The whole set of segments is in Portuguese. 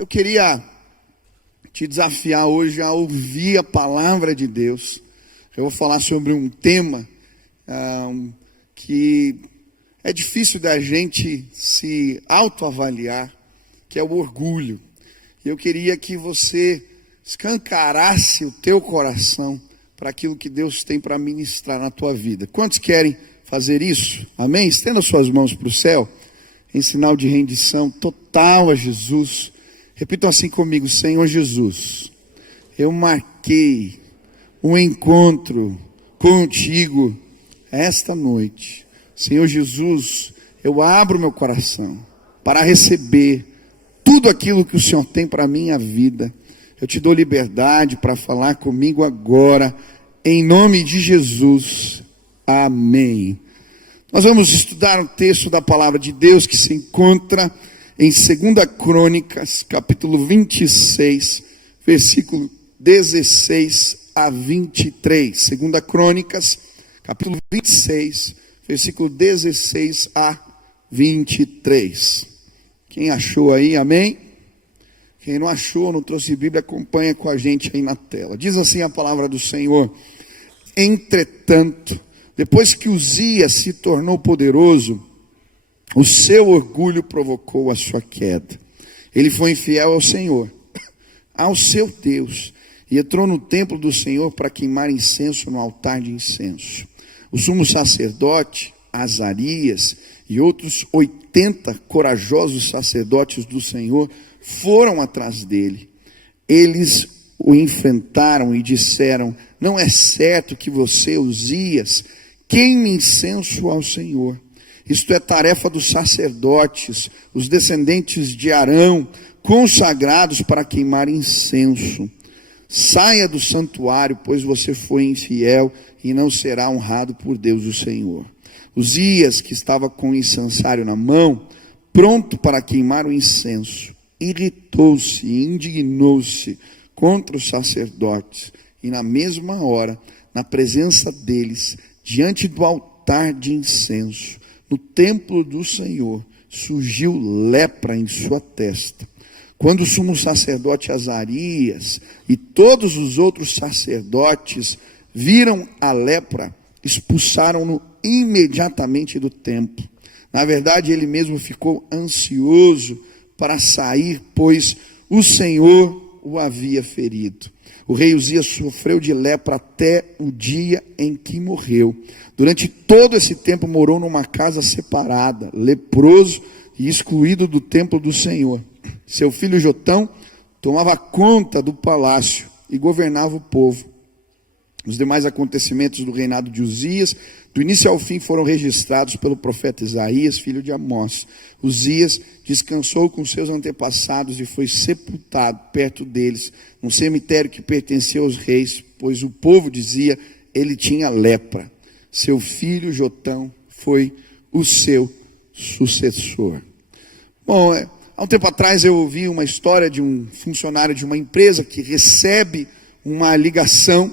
Eu queria te desafiar hoje a ouvir a palavra de Deus. Eu vou falar sobre um tema que é difícil da gente se autoavaliar, que é o orgulho. E eu queria que você escancarasse o teu coração para aquilo que Deus tem para ministrar na tua vida. Quantos querem fazer isso? Amém? Estenda suas mãos para o céu, em sinal de rendição total a Jesus. Repitam assim comigo: Senhor Jesus, eu marquei um encontro contigo esta noite. Senhor Jesus, eu abro meu coração para receber tudo aquilo que o Senhor tem para a minha vida. Eu te dou liberdade para falar comigo agora, em nome de Jesus. Amém. Nós vamos estudar um texto da palavra de Deus que se encontra em 2 Crônicas, capítulo 26, versículo 16 a 23. 2 Crônicas, capítulo 26, versículo 16 a 23. Quem achou aí, amém? Quem não achou, não trouxe Bíblia, acompanha com a gente aí na tela. Diz assim a palavra do Senhor: entretanto, depois que Uzias se tornou poderoso, o seu orgulho provocou a sua queda. Ele foi infiel ao Senhor, ao seu Deus, e entrou no templo do Senhor para queimar incenso no altar de incenso. O sumo sacerdote Azarias e outros 80 corajosos sacerdotes do Senhor foram atrás dele. Eles o enfrentaram e disseram: não é certo que você, Uzias, queime incenso ao Senhor. Isto é tarefa dos sacerdotes, os descendentes de Arão, consagrados para queimar incenso. Saia do santuário, pois você foi infiel e não será honrado por Deus o Senhor. Uzias, que estava com o incensário na mão, pronto para queimar o incenso, irritou-se e indignou-se contra os sacerdotes. E na mesma hora, na presença deles, diante do altar de incenso, no templo do Senhor, surgiu lepra em sua testa. Quando o sumo sacerdote Azarias e todos os outros sacerdotes viram a lepra, expulsaram-no imediatamente do templo. Na verdade, ele mesmo ficou ansioso para sair, pois o Senhor o havia ferido. O rei Uzias sofreu de lepra até o dia em que morreu. Durante todo esse tempo morou numa casa separada, leproso e excluído do templo do Senhor. Seu filho Jotão tomava conta do palácio e governava o povo. Os demais acontecimentos do reinado de Uzias, do início ao fim, foram registrados pelo profeta Isaías, filho de Amós. Uzias descansou com seus antepassados e foi sepultado perto deles, num cemitério que pertencia aos reis, pois o povo dizia: ele tinha lepra. Seu filho Jotão foi o seu sucessor. Bom, há um tempo atrás eu ouvi uma história de um funcionário de uma empresa que recebe uma ligação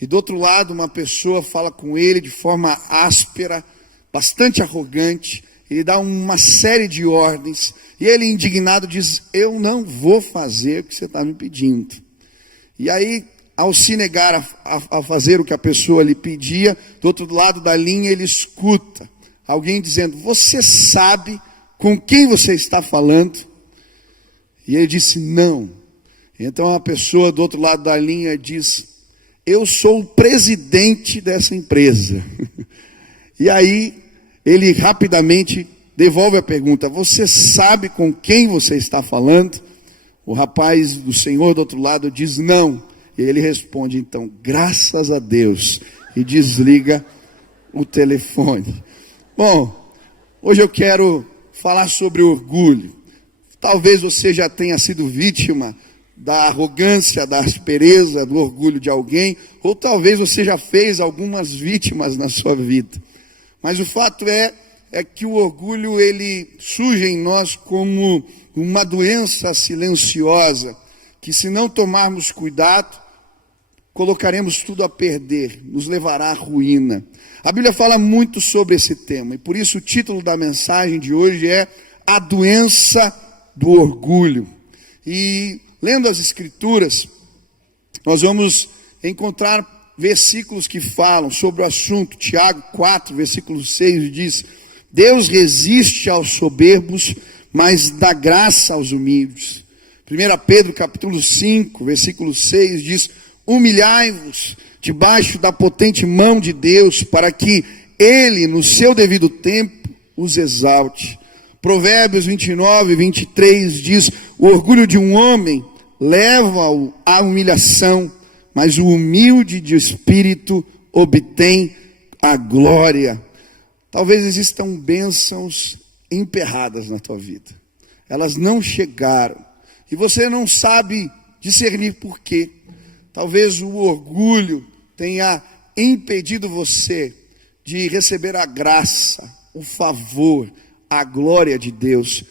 e do outro lado uma pessoa fala com ele de forma áspera, bastante arrogante. Ele dá uma série de ordens e ele, indignado, diz: eu não vou fazer o que você está me pedindo. E aí, ao se negar a fazer o que a pessoa lhe pedia, do outro lado da linha ele escuta alguém dizendo: você sabe com quem você está falando? E ele disse: não. Então a pessoa do outro lado da linha diz: eu sou o presidente dessa empresa. E aí ele rapidamente devolve a pergunta: você sabe com quem você está falando? O rapaz do Senhor do outro lado diz: não. E ele responde: então, graças a Deus, e desliga o telefone. Bom, hoje eu quero falar sobre orgulho. Talvez você já tenha sido vítima da arrogância, da aspereza, do orgulho de alguém, ou talvez você já fez algumas vítimas na sua vida. Mas o fato é que o orgulho, ele surge em nós como uma doença silenciosa, que se não tomarmos cuidado, colocaremos tudo a perder, nos levará à ruína. A Bíblia fala muito sobre esse tema, e por isso o título da mensagem de hoje é A Doença do Orgulho. E lendo as Escrituras, nós vamos encontrar versículos que falam sobre o assunto. Tiago 4, versículo 6 diz: Deus resiste aos soberbos, mas dá graça aos humildes. 1 Pedro capítulo 5, versículo 6 diz: humilhai-vos debaixo da potente mão de Deus, para que Ele, no seu devido tempo, os exalte. Provérbios 29, 23 diz: o orgulho de um homem leva-o à humilhação, mas o humilde de espírito obtém a glória. Talvez existam bênçãos emperradas na tua vida. Elas não chegaram. E você não sabe discernir por quê. Talvez o orgulho tenha impedido você de receber a graça, o favor, a glória de Deus.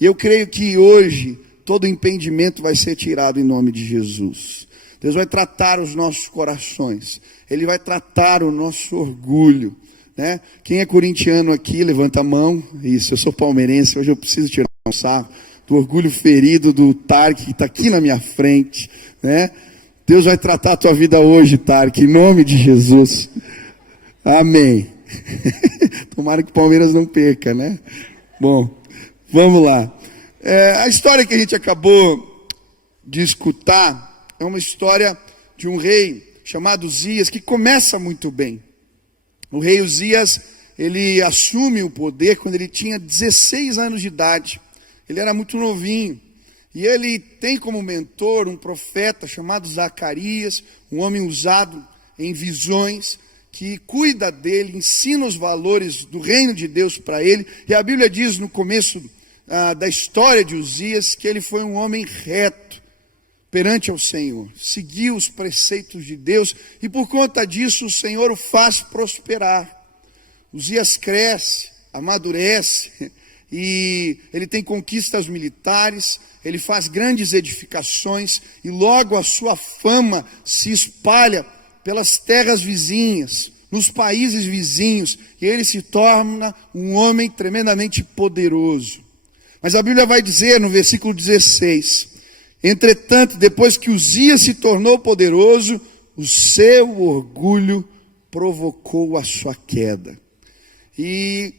E eu creio que hoje todo impedimento vai ser tirado em nome de Jesus. Deus vai tratar os nossos corações. Ele vai tratar o nosso orgulho, né? Quem é corintiano aqui, levanta a mão. Isso, eu sou palmeirense, hoje eu preciso tirar um sarro do orgulho ferido do Tark, que está aqui na minha frente, né? Deus vai tratar a tua vida hoje, Tark, em nome de Jesus. Amém. Tomara que o Palmeiras não perca, né? Bom, vamos lá. A história que a gente acabou de escutar é uma história de um rei chamado Uzias, que começa muito bem. O rei Uzias, ele assume o poder quando ele tinha 16 anos de idade. Ele era muito novinho. E ele tem como mentor um profeta chamado Zacarias, um homem usado em visões, que cuida dele, ensina os valores do reino de Deus para ele. E a Bíblia diz no começo da história de Uzias que ele foi um homem reto perante ao Senhor, seguiu os preceitos de Deus, e por conta disso o Senhor o faz prosperar. Uzias cresce, amadurece, e ele tem conquistas militares, ele faz grandes edificações, e logo a sua fama se espalha pelas terras vizinhas, nos países vizinhos, e ele se torna um homem tremendamente poderoso. Mas a Bíblia vai dizer no versículo 16: entretanto, depois que Uzias se tornou poderoso, o seu orgulho provocou a sua queda. E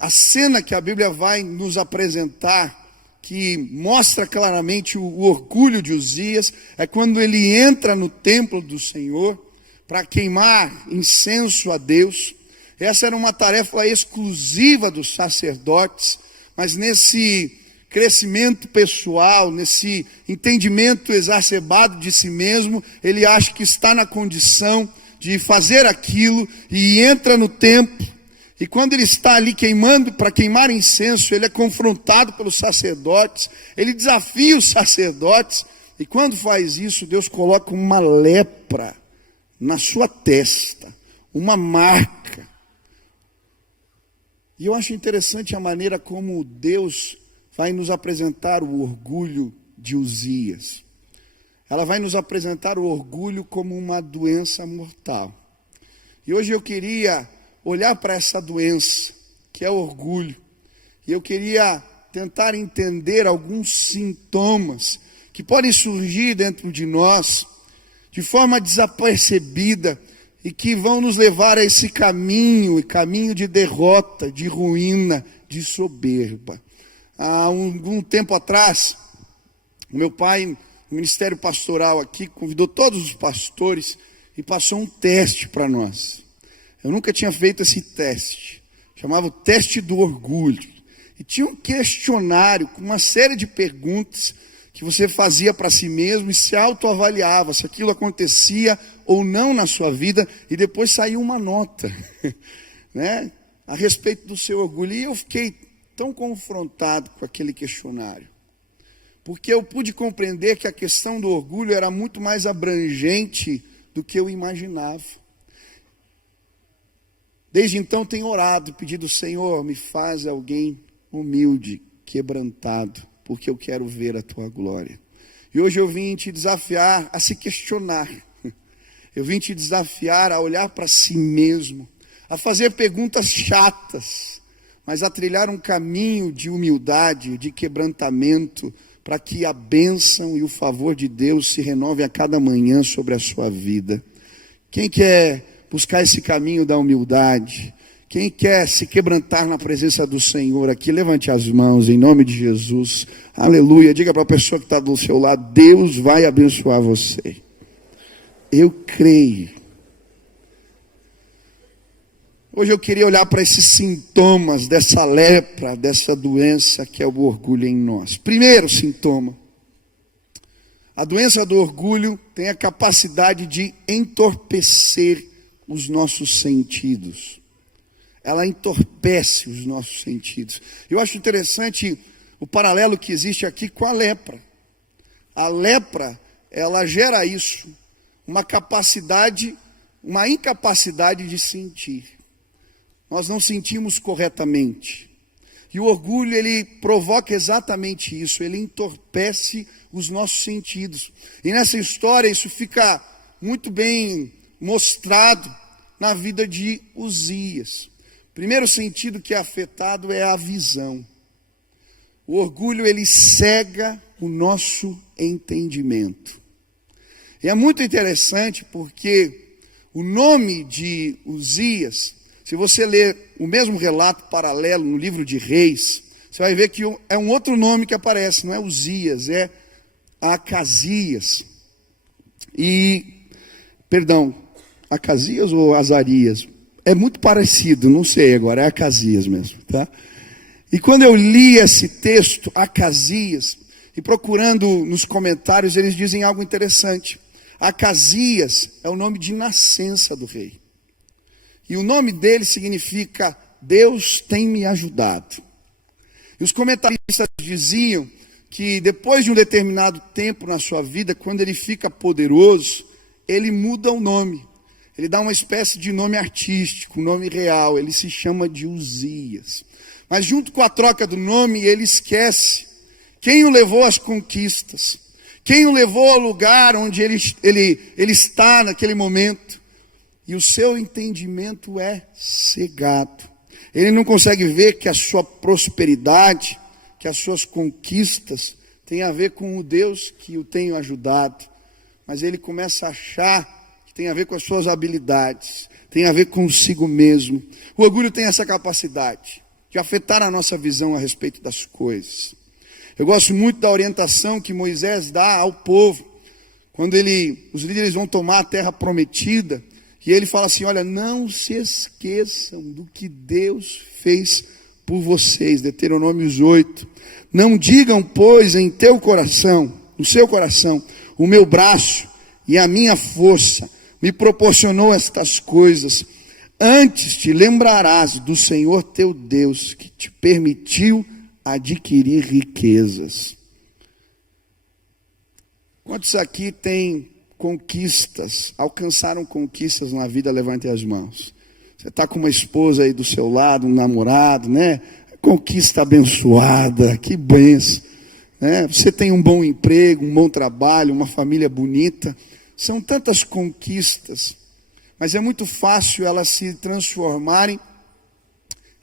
a cena que a Bíblia vai nos apresentar, que mostra claramente o orgulho de Uzias, é quando ele entra no templo do Senhor para queimar incenso a Deus. Essa era uma tarefa exclusiva dos sacerdotes, mas nesse crescimento pessoal, nesse entendimento exacerbado de si mesmo, ele acha que está na condição de fazer aquilo e entra no templo. E quando ele está ali queimando, para queimar incenso, ele é confrontado pelos sacerdotes, ele desafia os sacerdotes, e quando faz isso, Deus coloca uma lepra na sua testa, uma marca. E eu acho interessante a maneira como Deus vai nos apresentar o orgulho de Uzias. Ela vai nos apresentar o orgulho como uma doença mortal. E hoje eu queria olhar para essa doença, que é o orgulho, e eu queria tentar entender alguns sintomas que podem surgir dentro de nós, de forma desapercebida, e que vão nos levar a esse caminho de derrota, de ruína, de soberba. Há algum tempo atrás, o meu pai, no ministério pastoral aqui, convidou todos os pastores e passou um teste para nós. Eu nunca tinha feito esse teste, chamava o teste do orgulho. E tinha um questionário com uma série de perguntas que você fazia para si mesmo e se autoavaliava se aquilo acontecia ou não na sua vida, e depois saiu uma nota, né, a respeito do seu orgulho. E eu fiquei tão confrontado com aquele questionário, porque eu pude compreender que a questão do orgulho era muito mais abrangente do que eu imaginava. Desde então tenho orado, pedido: Senhor, me faz alguém humilde, quebrantado, porque eu quero ver a tua glória. E hoje eu vim te desafiar a se questionar. Eu vim te desafiar a olhar para si mesmo, a fazer perguntas chatas, mas a trilhar um caminho de humildade, de quebrantamento, para que a bênção e o favor de Deus se renove a cada manhã sobre a sua vida. Quem quer buscar esse caminho da humildade? Quem quer se quebrantar na presença do Senhor aqui, levante as mãos em nome de Jesus. Aleluia. Diga para a pessoa que está do seu lado: Deus vai abençoar você. Eu creio. Hoje eu queria olhar para esses sintomas dessa lepra, dessa doença que é o orgulho em nós. Primeiro sintoma: a doença do orgulho tem a capacidade de entorpecer os nossos sentidos. Ela entorpece os nossos sentidos. Eu acho interessante o paralelo que existe aqui com a lepra. A lepra, ela gera isso, uma incapacidade de sentir. Nós não sentimos corretamente. E o orgulho, ele provoca exatamente isso, ele entorpece os nossos sentidos. E nessa história isso fica muito bem mostrado na vida de Uzias. Primeiro sentido que é afetado é a visão. O orgulho, ele cega o nosso entendimento. E é muito interessante porque o nome de Uzias, se você ler o mesmo relato paralelo no livro de Reis, você vai ver que é um outro nome que aparece, não é Uzias, é Acasias. Acasias ou Azarias? É muito parecido, não sei agora, é Acasias mesmo, tá? E quando eu li esse texto, Acasias, e procurando nos comentários, eles dizem algo interessante. Acasias é o nome de nascença do rei. E o nome dele significa Deus tem me ajudado. E os comentaristas diziam que depois de um determinado tempo na sua vida, quando ele fica poderoso, ele muda o nome. Ele dá uma espécie de nome artístico, um nome real. Ele se chama de Uzias. Mas junto com a troca do nome, ele esquece quem o levou às conquistas. Quem o levou ao lugar onde ele está naquele momento. E o seu entendimento é cegado. Ele não consegue ver que a sua prosperidade, que as suas conquistas têm a ver com o Deus que o tem ajudado. Mas ele começa a achar tem a ver com as suas habilidades, tem a ver consigo mesmo. O orgulho tem essa capacidade de afetar a nossa visão a respeito das coisas. Eu gosto muito da orientação que Moisés dá ao povo, quando os líderes vão tomar a terra prometida, e ele fala assim: olha, não se esqueçam do que Deus fez por vocês, Deuteronômio 8. Não digam, pois, no seu coração, o meu braço e a minha força me proporcionou estas coisas. Antes te lembrarás do Senhor teu Deus, que te permitiu adquirir riquezas. Quantos aqui têm conquistas, alcançaram conquistas na vida? Levante as mãos. Você está com uma esposa aí do seu lado, um namorado, né? Conquista abençoada, que bênção, né? Você tem um bom emprego, um bom trabalho, uma família bonita. São tantas conquistas, mas é muito fácil elas se transformarem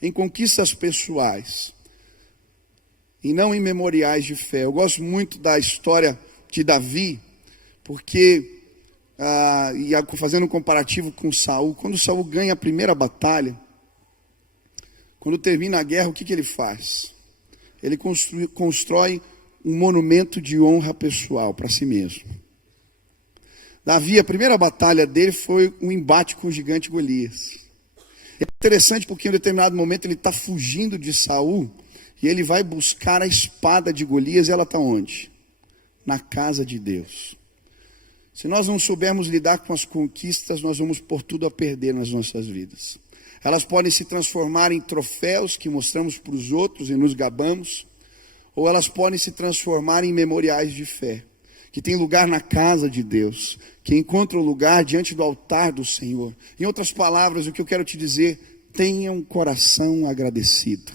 em conquistas pessoais e não em memoriais de fé. Eu gosto muito da história de Davi, porque, fazendo um comparativo com Saul, quando Saul ganha a primeira batalha, quando termina a guerra, o que ele faz? Ele constrói um monumento de honra pessoal para si mesmo. Davi, a primeira batalha dele foi um embate com o gigante Golias. É interessante porque em um determinado momento ele está fugindo de Saul e ele vai buscar a espada de Golias, e ela está onde? Na casa de Deus. Se nós não soubermos lidar com as conquistas, nós vamos pôr tudo a perder nas nossas vidas. Elas podem se transformar em troféus que mostramos para os outros e nos gabamos, ou elas podem se transformar em memoriais de fé, que tem lugar na casa de Deus, que encontra o lugar diante do altar do Senhor. Em outras palavras, o que eu quero te dizer: tenha um coração agradecido.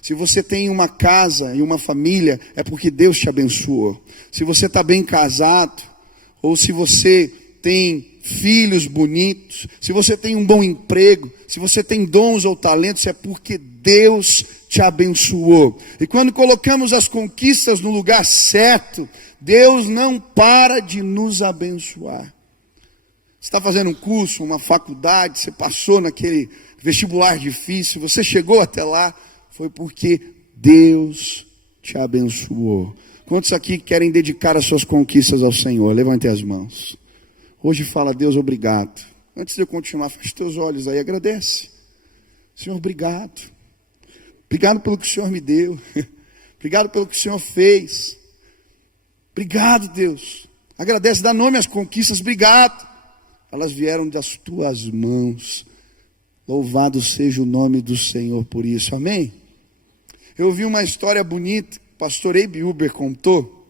Se você tem uma casa e uma família, é porque Deus te abençoou. Se você está bem casado, ou se você tem filhos bonitos, se você tem um bom emprego, se você tem dons ou talentos, é porque Deus te abençoou. E quando colocamos as conquistas no lugar certo, Deus não para de nos abençoar. Você está fazendo um curso, uma faculdade, você passou naquele vestibular difícil, você chegou até lá, foi porque Deus te abençoou. Quantos aqui querem dedicar as suas conquistas ao Senhor? Levante as mãos. Hoje fala: Deus, obrigado. Antes de eu continuar, feche teus olhos aí, agradece. Senhor, obrigado. Obrigado pelo que o Senhor me deu. Obrigado pelo que o Senhor fez. Obrigado, Deus. Agradece, dá nome às conquistas. Obrigado. Elas vieram das tuas mãos. Louvado seja o nome do Senhor por isso. Amém? Eu ouvi uma história bonita que o pastor Abe Huber contou,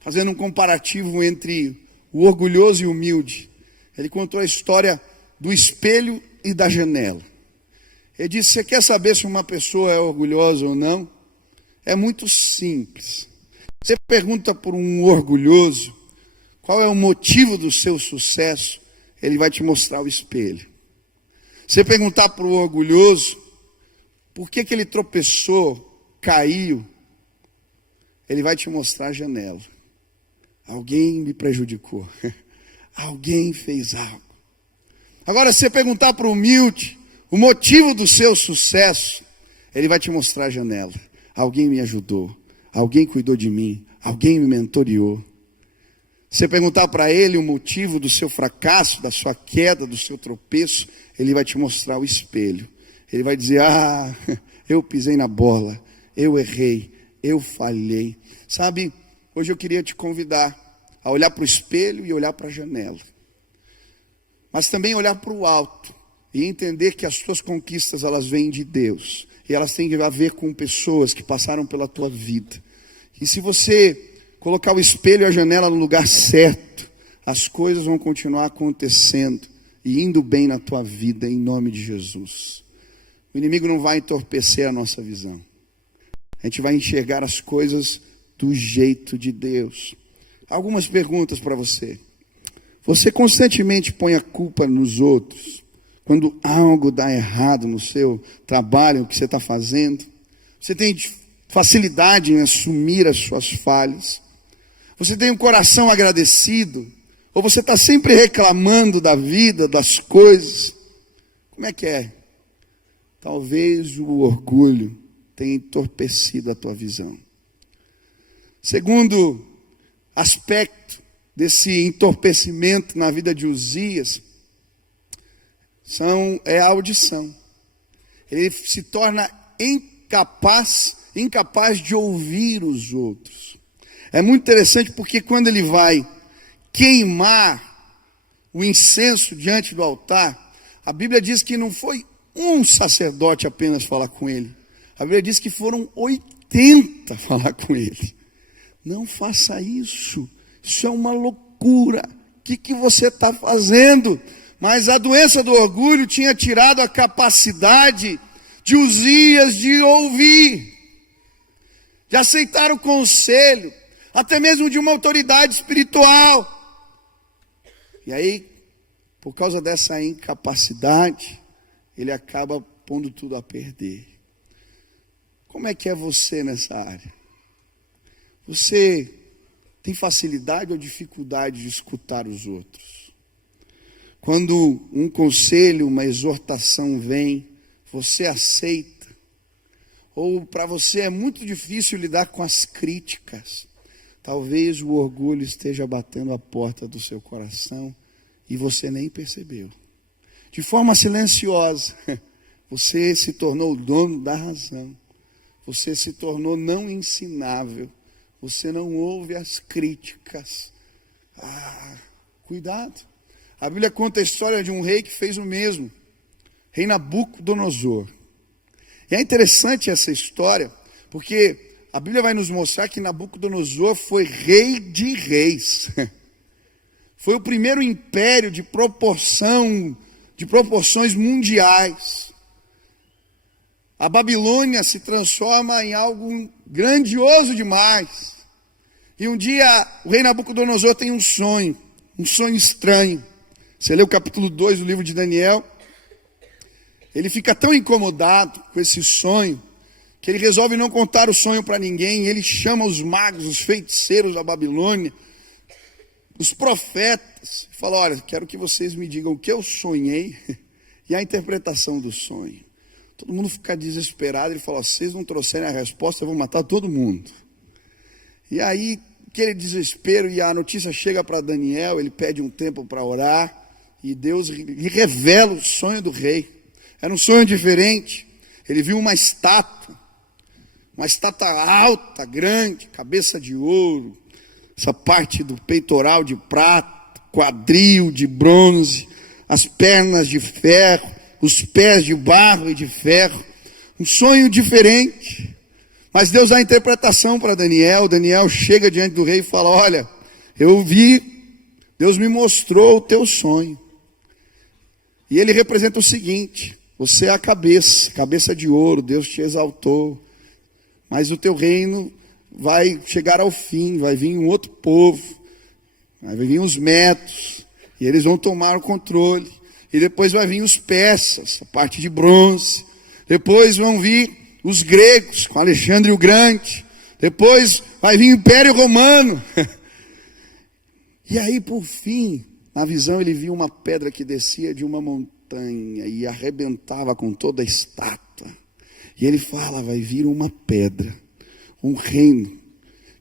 fazendo um comparativo entre o orgulhoso e o humilde. Ele contou a história do espelho e da janela. Ele disse: você quer saber se uma pessoa é orgulhosa ou não? É muito simples. Você pergunta por um orgulhoso qual é o motivo do seu sucesso, ele vai te mostrar o espelho. Você perguntar para o orgulhoso por que ele tropeçou, caiu, ele vai te mostrar a janela. Alguém me prejudicou. Alguém fez algo. Agora, se você perguntar para o humilde o motivo do seu sucesso, ele vai te mostrar a janela. Alguém me ajudou. Alguém cuidou de mim. Alguém me mentoreou. Se você perguntar para ele o motivo do seu fracasso, da sua queda, do seu tropeço, ele vai te mostrar o espelho. Ele vai dizer: ah, eu pisei na bola, eu errei, eu falhei. Sabe, hoje eu queria te convidar a olhar para o espelho e olhar para a janela. Mas também olhar para o alto e entender que as tuas conquistas, elas vêm de Deus. E elas têm a ver com pessoas que passaram pela tua vida. E se você colocar o espelho e a janela no lugar certo, as coisas vão continuar acontecendo e indo bem na tua vida, em nome de Jesus. O inimigo não vai entorpecer a nossa visão. A gente vai enxergar as coisas do jeito de Deus. Algumas perguntas para você. Você constantemente põe a culpa nos outros quando algo dá errado no seu trabalho, o que você está fazendo? Você tem facilidade em assumir as suas falhas? Você tem um coração agradecido? Ou você está sempre reclamando da vida, das coisas? Como é que é? Talvez o orgulho tenha entorpecido a tua visão. Segundo aspecto desse entorpecimento na vida de Uzias é a audição. Ele se torna incapaz de ouvir os outros. É muito interessante porque quando ele vai queimar o incenso diante do altar, a Bíblia diz que não foi um sacerdote apenas falar com ele. A Bíblia diz que foram 80 falar com ele. Não faça isso. Isso é uma loucura. O que você está fazendo? Mas a doença do orgulho tinha tirado a capacidade de Uzias de ouvir, de aceitar o conselho, até mesmo de uma autoridade espiritual. E aí, por causa dessa incapacidade, ele acaba pondo tudo a perder. Como é que é você nessa área? Você tem facilidade ou dificuldade de escutar os outros? Quando um conselho, uma exortação vem, você aceita? Ou para você é muito difícil lidar com as críticas? Talvez o orgulho esteja batendo a porta do seu coração e você nem percebeu. De forma silenciosa, você se tornou o dono da razão. Você se tornou não ensinável. Você não ouve as críticas. Cuidado. A Bíblia conta a história de um rei que fez o mesmo. Rei Nabucodonosor. E é interessante essa história, porque a Bíblia vai nos mostrar que Nabucodonosor foi rei de reis. Foi o primeiro império de proporções mundiais. A Babilônia se transforma em algo grandioso demais. E um dia o rei Nabucodonosor tem um sonho estranho. Você lê o capítulo 2 do livro de Daniel. Ele fica tão incomodado com esse sonho que ele resolve não contar o sonho para ninguém. Ele chama os magos, os feiticeiros da Babilônia, os profetas, e fala: olha, quero que vocês me digam o que eu sonhei e a interpretação do sonho. Todo mundo fica desesperado. Ele fala: se vocês não trouxerem a resposta, eu vou matar todo mundo. E aí, aquele desespero, e a notícia chega para Daniel. Ele pede um tempo para orar, e Deus lhe revela o sonho do rei. Era um sonho diferente. Ele viu uma estátua alta, grande, cabeça de ouro, essa parte do peitoral de prata, quadril de bronze, as pernas de ferro, os pés de barro e de ferro. Um sonho diferente. Mas Deus dá a interpretação para Daniel. Daniel chega diante do rei e fala: olha, eu vi, Deus me mostrou o teu sonho. E ele representa o seguinte: você é a cabeça de ouro, Deus te exaltou. Mas o teu reino vai chegar ao fim, vai vir um outro povo, vai vir os medos, e eles vão tomar o controle. E depois vai vir os persas, a parte de bronze. Depois vão vir os gregos, com Alexandre o Grande. Depois vai vir o Império Romano. E aí, por fim, na visão, ele viu uma pedra que descia de uma montanha e arrebentava com toda a estátua. E ele fala: vai vir uma pedra, um reino,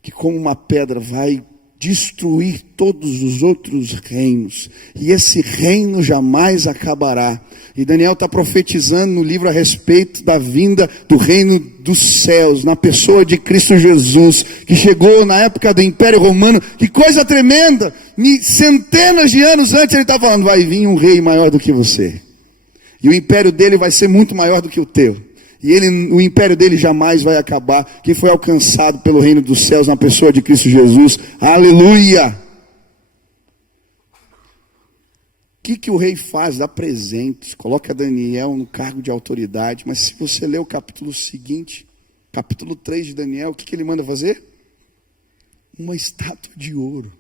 que como uma pedra vai destruir todos os outros reinos, e esse reino jamais acabará. E Daniel está profetizando no livro a respeito da vinda do reino dos céus, na pessoa de Cristo Jesus, que chegou na época do Império Romano. Que coisa tremenda! Centenas de anos antes ele está falando: vai vir um rei maior do que você, e o império dele vai ser muito maior do que o teu. E o império dele jamais vai acabar. Que foi alcançado pelo reino dos céus na pessoa de Cristo Jesus. Aleluia! O que o rei faz? Dá presentes, coloca Daniel no cargo de autoridade. Mas se você ler o capítulo seguinte, capítulo 3 de Daniel, o que ele manda fazer? Uma estátua de ouro.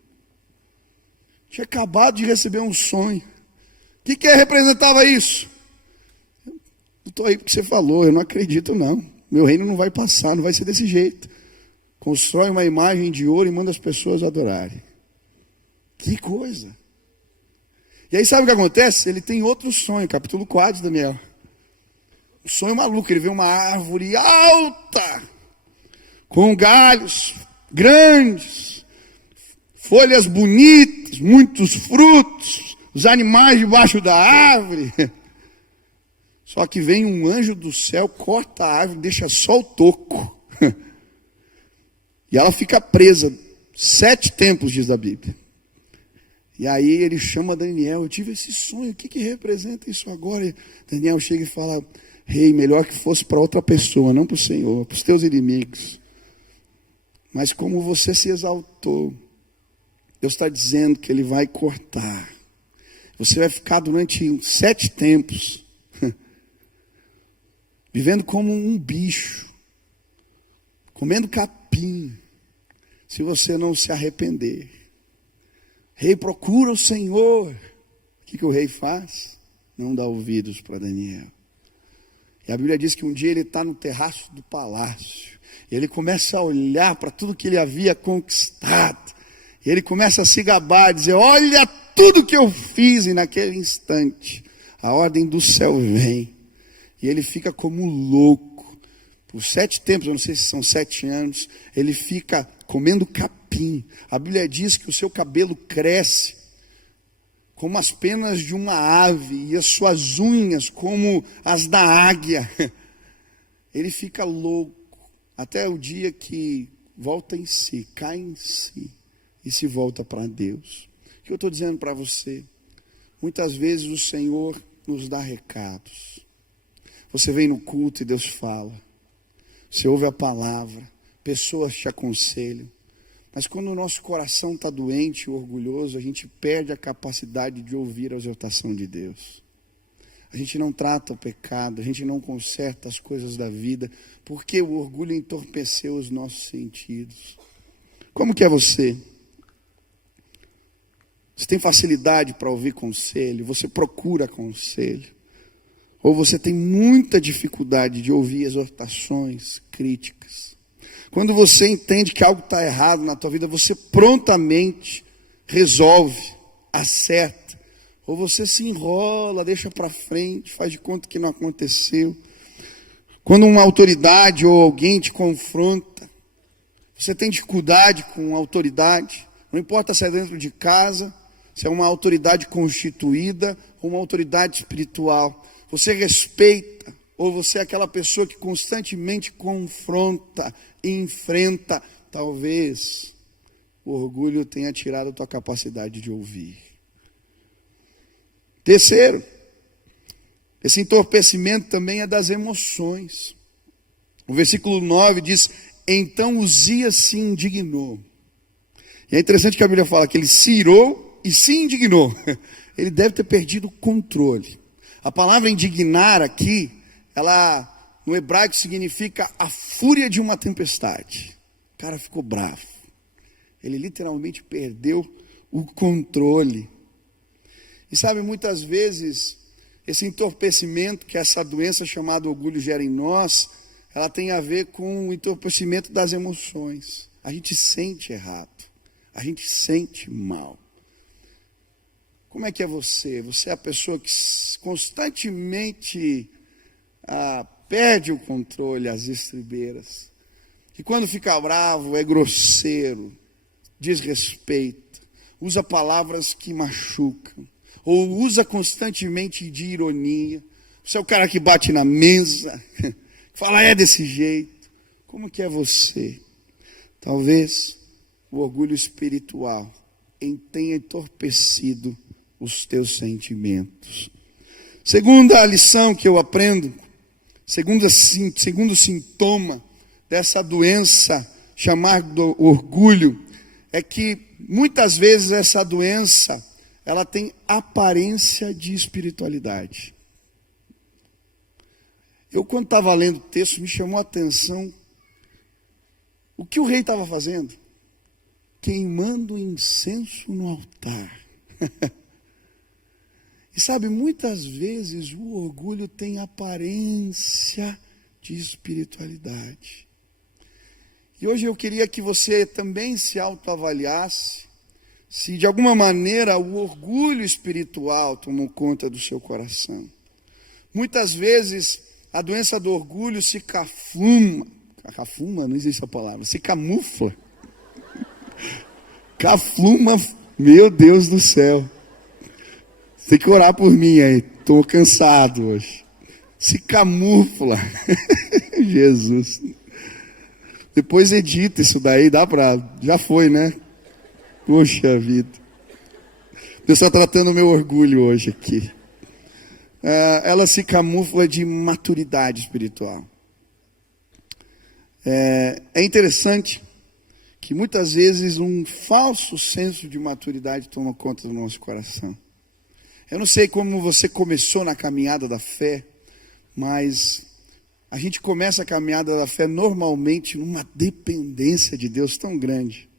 Tinha acabado de receber um sonho. O que representava isso? Eu estou aí porque você falou, eu não acredito não. Meu reino não vai passar, não vai ser desse jeito. Constrói uma imagem de ouro e manda as pessoas adorarem. Que coisa! E aí sabe o que acontece? Ele tem outro sonho, capítulo 4 de Daniel. Um sonho maluco. Ele vê uma árvore alta, com galhos grandes, folhas bonitas, muitos frutos, os animais debaixo da árvore. Só que vem um anjo do céu, corta a árvore, deixa só o toco. E ela fica presa 7 tempos, diz a Bíblia. E aí ele chama Daniel: eu tive esse sonho, o que representa isso agora? E Daniel chega e fala: rei, melhor que fosse para outra pessoa, não para o Senhor, para os teus inimigos. Mas como você se exaltou, Deus está dizendo que ele vai cortar. Você vai ficar durante 7 tempos vivendo como um bicho, comendo capim, se você não se arrepender. Rei, procura o Senhor. O que o rei faz? Não dá ouvidos para Daniel. E a Bíblia diz que um dia ele está no terraço do palácio, e ele começa a olhar para tudo que ele havia conquistado, e ele começa a se gabar, dizer: olha tudo que eu fiz. E naquele instante a ordem do céu vem, e ele fica como louco. Por 7 tempos, eu não sei se são 7 anos, ele fica comendo capim. A Bíblia diz que o seu cabelo cresce como as penas de uma ave, e as suas unhas como as da águia. Ele fica louco, até o dia que volta em si, cai em si, e se volta para Deus. O que eu estou dizendo para você? Muitas vezes o Senhor nos dá recados. Você vem no culto e Deus fala. Você ouve a palavra, pessoas te aconselham. Mas quando o nosso coração está doente e orgulhoso, a gente perde a capacidade de ouvir a exortação de Deus. A gente não trata o pecado, a gente não conserta as coisas da vida, porque o orgulho entorpeceu os nossos sentidos. Como que é você? Você tem facilidade para ouvir conselho? Você procura conselho? Ou você tem muita dificuldade de ouvir exortações, críticas. Quando você entende que algo está errado na tua vida, você prontamente resolve, acerta. Ou você se enrola, deixa para frente, faz de conta que não aconteceu. Quando uma autoridade ou alguém te confronta, você tem dificuldade com a autoridade, não importa se é dentro de casa, se é uma autoridade constituída ou uma autoridade espiritual. Você respeita, ou você é aquela pessoa que constantemente confronta e enfrenta. Talvez o orgulho tenha tirado a tua capacidade de ouvir. Terceiro, esse entorpecimento também é das emoções. O versículo 9 diz: então Uzias se indignou. E é interessante que a Bíblia fala que ele se irou e se indignou. Ele deve ter perdido o controle. A palavra indignar aqui, ela no hebraico significa a fúria de uma tempestade. O cara ficou bravo. Ele literalmente perdeu o controle. E sabe, muitas vezes, esse entorpecimento que essa doença chamada orgulho gera em nós, ela tem a ver com o entorpecimento das emoções. A gente sente errado. A gente sente mal. Como é que é você? Você é a pessoa que constantemente perde o controle, as estribeiras. E quando fica bravo, é grosseiro, desrespeita, usa palavras que machucam, ou usa constantemente de ironia. Você é o cara que bate na mesa, fala, é desse jeito. Como que é você? Talvez o orgulho espiritual tenha entorpecido os teus sentimentos. Segunda lição que eu aprendo, segundo sintoma dessa doença chamada orgulho, é que muitas vezes essa doença, ela tem aparência de espiritualidade. Eu, quando estava lendo o texto, me chamou a atenção o que o rei estava fazendo. Queimando incenso no altar. E sabe, muitas vezes o orgulho tem aparência de espiritualidade. E hoje eu queria que você também se autoavaliasse, se de alguma maneira o orgulho espiritual tomou conta do seu coração. Muitas vezes a doença do orgulho se não existe essa palavra, se camufla. Cafluma, meu Deus do céu. Tem que orar por mim aí, estou cansado hoje. Se camufla. Jesus. Depois edita isso daí, já foi, né? Poxa vida. Deus está tratando o meu orgulho hoje aqui. Ela se camufla de maturidade espiritual. É interessante que muitas vezes um falso senso de maturidade toma conta do nosso coração. Eu não sei como você começou na caminhada da fé, mas a gente começa a caminhada da fé normalmente numa dependência de Deus tão grande.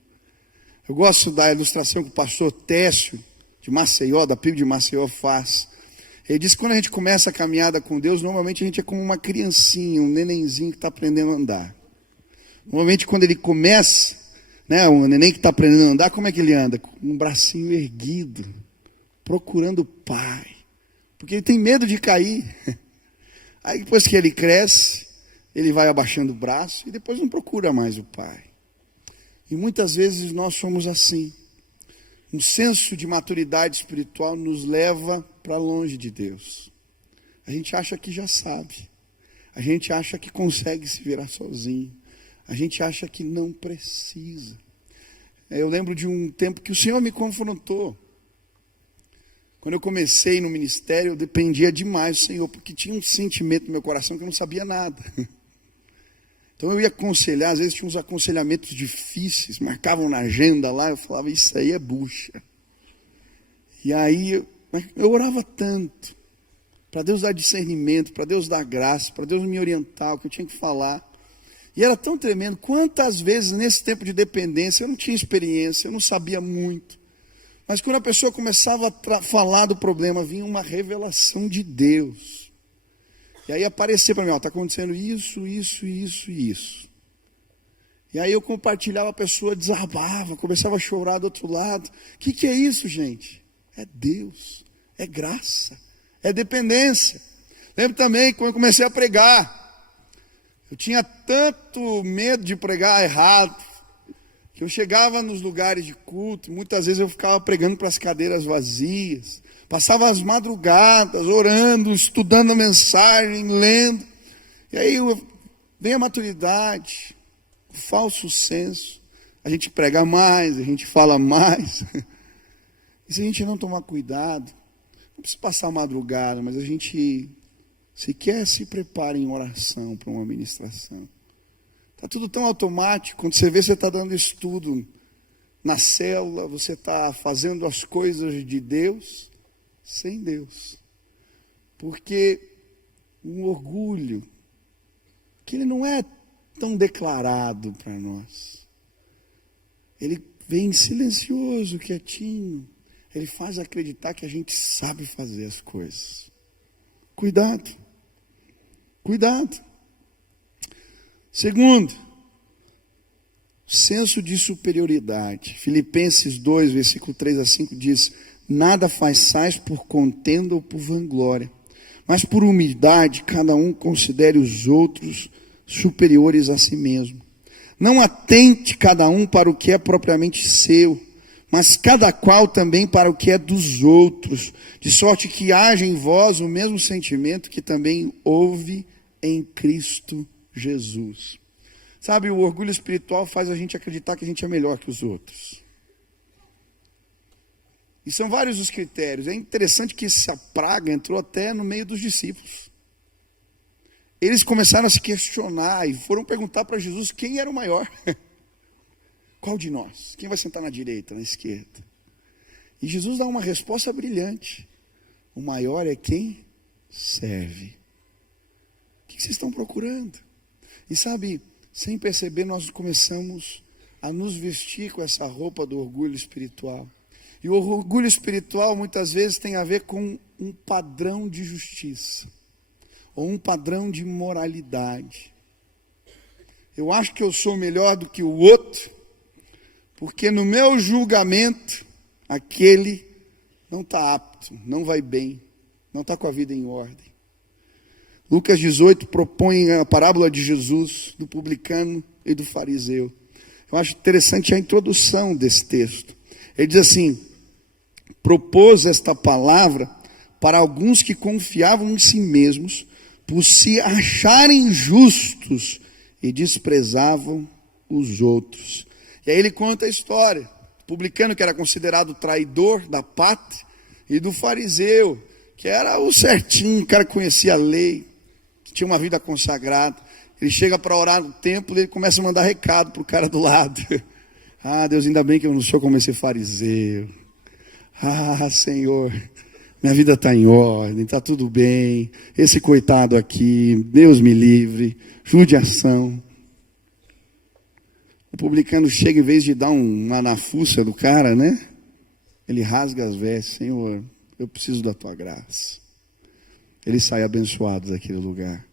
Eu gosto da ilustração que o pastor Técio, de Maceió, da PIB de Maceió, faz. Ele diz que quando a gente começa a caminhada com Deus, normalmente a gente é como uma criancinha, um nenenzinho que está aprendendo a andar. Normalmente quando ele começa, um neném que está aprendendo a andar, como é que ele anda? Com um bracinho erguido, procurando o pai, porque ele tem medo de cair. Aí depois que ele cresce, ele vai abaixando o braço e depois não procura mais o pai. E muitas vezes nós somos assim. Um senso de maturidade espiritual nos leva para longe de Deus. A gente acha que já sabe. A gente acha que consegue se virar sozinho. A gente acha que não precisa. Eu lembro de um tempo que o Senhor me confrontou. Quando eu comecei no ministério, eu dependia demais do Senhor, porque tinha um sentimento no meu coração que eu não sabia nada. Então eu ia aconselhar, às vezes tinha uns aconselhamentos difíceis, marcavam na agenda lá, eu falava, isso aí é bucha. E aí eu orava tanto, para Deus dar discernimento, para Deus dar graça, para Deus me orientar, o que eu tinha que falar. E era tão tremendo, quantas vezes nesse tempo de dependência eu não tinha experiência, eu não sabia muito. Mas quando a pessoa começava a falar do problema, vinha uma revelação de Deus. E aí aparecia para mim, está acontecendo isso, isso, isso e isso. E aí eu compartilhava, a pessoa desabava, começava a chorar do outro lado. O que é isso, gente? É Deus, é graça, é dependência. Lembro também quando eu comecei a pregar. Eu tinha tanto medo de pregar errado, que eu chegava nos lugares de culto, e muitas vezes eu ficava pregando para as cadeiras vazias. Passava as madrugadas, orando, estudando a mensagem, lendo. E aí vem a maturidade, o falso senso. A gente prega mais, a gente fala mais. E se a gente não tomar cuidado, não precisa passar a madrugada, mas a gente sequer se prepara em oração para uma ministração. Está tudo tão automático. Quando você vê, você está dando estudo na célula, você está fazendo as coisas de Deus sem Deus. Porque um orgulho, que ele não é tão declarado para nós. Ele vem silencioso, quietinho. Ele faz acreditar que a gente sabe fazer as coisas. Cuidado. Cuidado. Segundo, senso de superioridade. Filipenses 2, versículo 3 a 5 diz: nada façais por contenda ou por vanglória, mas por humildade cada um considere os outros superiores a si mesmo. Não atente cada um para o que é propriamente seu, mas cada qual também para o que é dos outros, de sorte que haja em vós o mesmo sentimento que também houve em Cristo Jesus. Sabe, o orgulho espiritual faz a gente acreditar que a gente é melhor que os outros. E são vários os critérios. É interessante que essa praga entrou até no meio dos discípulos. Eles começaram a se questionar e foram perguntar para Jesus quem era o maior. Qual de nós? Quem vai sentar na direita, na esquerda? E Jesus dá uma resposta brilhante. O maior é quem serve. O que vocês estão procurando? E sabe, sem perceber, nós começamos a nos vestir com essa roupa do orgulho espiritual. E o orgulho espiritual muitas vezes tem a ver com um padrão de justiça, ou um padrão de moralidade. Eu acho que eu sou melhor do que o outro, porque no meu julgamento, aquele não está apto, não vai bem, não está com a vida em ordem. Lucas 18 propõe a parábola de Jesus, do publicano e do fariseu. Eu acho interessante a introdução desse texto. Ele diz assim: propôs esta palavra para alguns que confiavam em si mesmos, por se acharem justos e desprezavam os outros. E aí ele conta a história do publicano, que era considerado traidor da pátria, e do fariseu, que era o certinho, o cara que conhecia a lei, que tinha uma vida consagrada. Ele chega para orar no templo e ele começa a mandar recado para o cara do lado. Ah, Deus, ainda bem que eu não sou como esse fariseu. Ah, Senhor, minha vida está em ordem, está tudo bem. Esse coitado aqui, Deus me livre, judiação. O publicano chega, em vez de dar uma na fuça do cara, né? Ele rasga as vestes. Senhor, eu preciso da tua graça. Ele sai abençoado daquele lugar.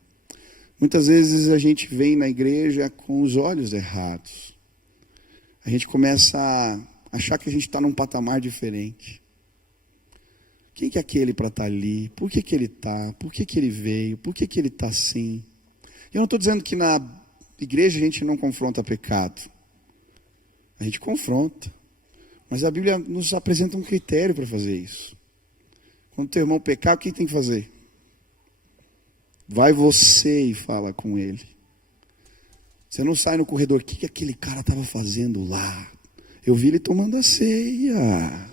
Muitas vezes a gente vem na igreja com os olhos errados. A gente começa a achar que a gente está num patamar diferente. Quem que é aquele para estar ali? Por que ele está? Por que ele veio? Por que ele está assim? Eu não estou dizendo que na igreja a gente não confronta pecado. A gente confronta. Mas a Bíblia nos apresenta um critério para fazer isso. Quando teu irmão pecar, o que tem que fazer? Vai você e fala com ele. Você não sai no corredor, o que aquele cara estava fazendo lá? Eu vi ele tomando a ceia.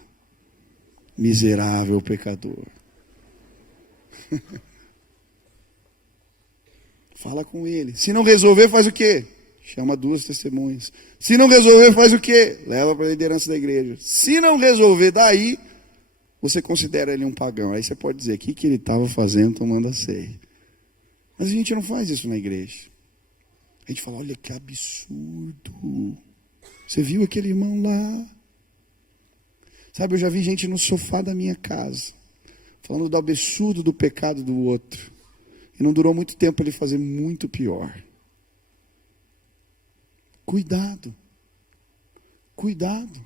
Miserável pecador. Fala com ele. Se não resolver, faz o quê? Chama 2 testemunhas. Se não resolver, faz o quê? Leva para a liderança da igreja. Se não resolver, daí você considera ele um pagão. Aí você pode dizer, o que ele estava fazendo tomando a ceia? Mas a gente não faz isso na igreja. A gente fala, olha que absurdo. Você viu aquele irmão lá? Sabe, eu já vi gente no sofá da minha casa, falando do absurdo do pecado do outro. E não durou muito tempo para ele fazer muito pior. Cuidado. Cuidado.